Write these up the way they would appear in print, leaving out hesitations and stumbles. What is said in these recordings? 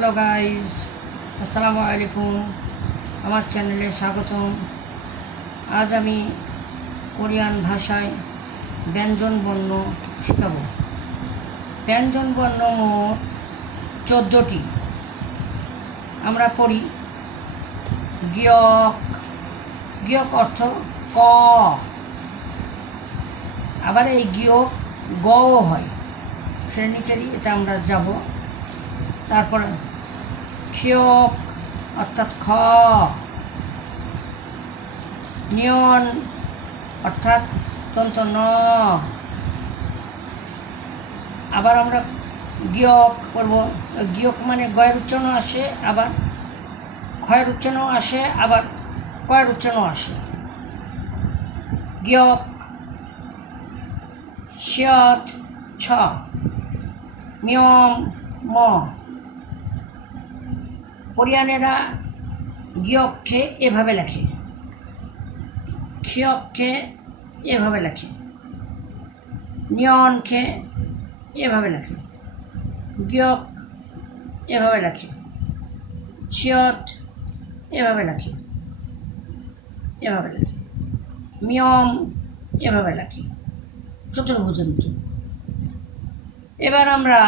Hello guys, আসসালামু আলাইকুম। আমার চ্যানেলে স্বাগতম। আজ আমি কোরিয়ান ভাষায় ব্যঞ্জন বর্ণ শেখাব। ব্যঞ্জন বর্ণ মোট 14টি। আমরা পড়ি গিয়ক। গিয়ক অর্থ ক। আবার এই গিয়ক গও হয়, সেটা নিচেরই, এটা আমরা যাব। তারপর খিয়ক অর্থাৎ খ, নিয়ন অর্থাৎ তন্ত ন। আবার আমরা গিয়ক করব। গিয়ক মানে গয়ের উচ্চারণও আসে, আবার ক্ষয়ের উচ্চারণও আসে, আবার কয়ের উচ্চারণও আসে। গিয়ক ছিয়ত ছ, নিয়ম ম। কোরিয়ানেরা গিয়ককে এভাবে লেখে, খিয়ককে এভাবে লেখে, নিয়নকে এভাবে লেখে, গিয়ক এভাবে লেখে, ছিয়ত এভাবে লেখে, এভাবে লেখে, মিয়ম এভাবে লেখে, চতুর্ভুজন্ত। এবার আমরা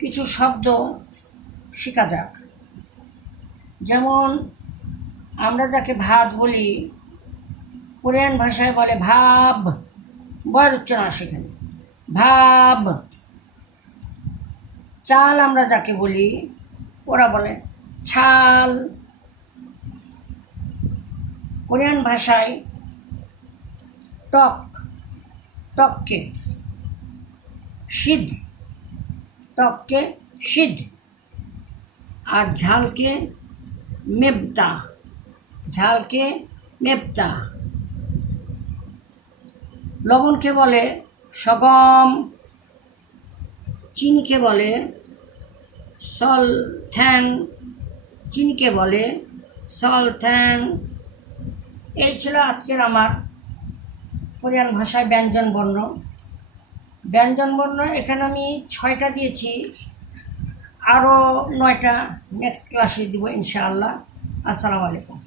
কিছু শব্দ শেখা যাক। যেমন আমরা যাকে ভাত বলি, কোরিয়ান ভাষায় বলে ভাব। বয়ের উচ্চারণ আসে এখানে, ভাব। চাল আমরা যাকে বলি, ওরা বলে ছাল। কোরিয়ান ভাষায় টক, টককে সিদ্ধ, টককে সিদ্ধ। আর ঝালকে মেবতা, ঝালকে মেবতা। লবণকে বলে সগম, চিনিকে বলে সলথ্যান, চিনিকে বলে সলথ্যান। এই ছিল আজকের আমার কোরিয়ান ভাষায় ব্যঞ্জন বর্ণ। ব্যঞ্জন বর্ণ এখানে আমি 6টা দিয়েছি, আরও 9টা নেক্সট ক্লাসে দিব ইনশাআল্লাহ। আসসালামু আলাইকুম।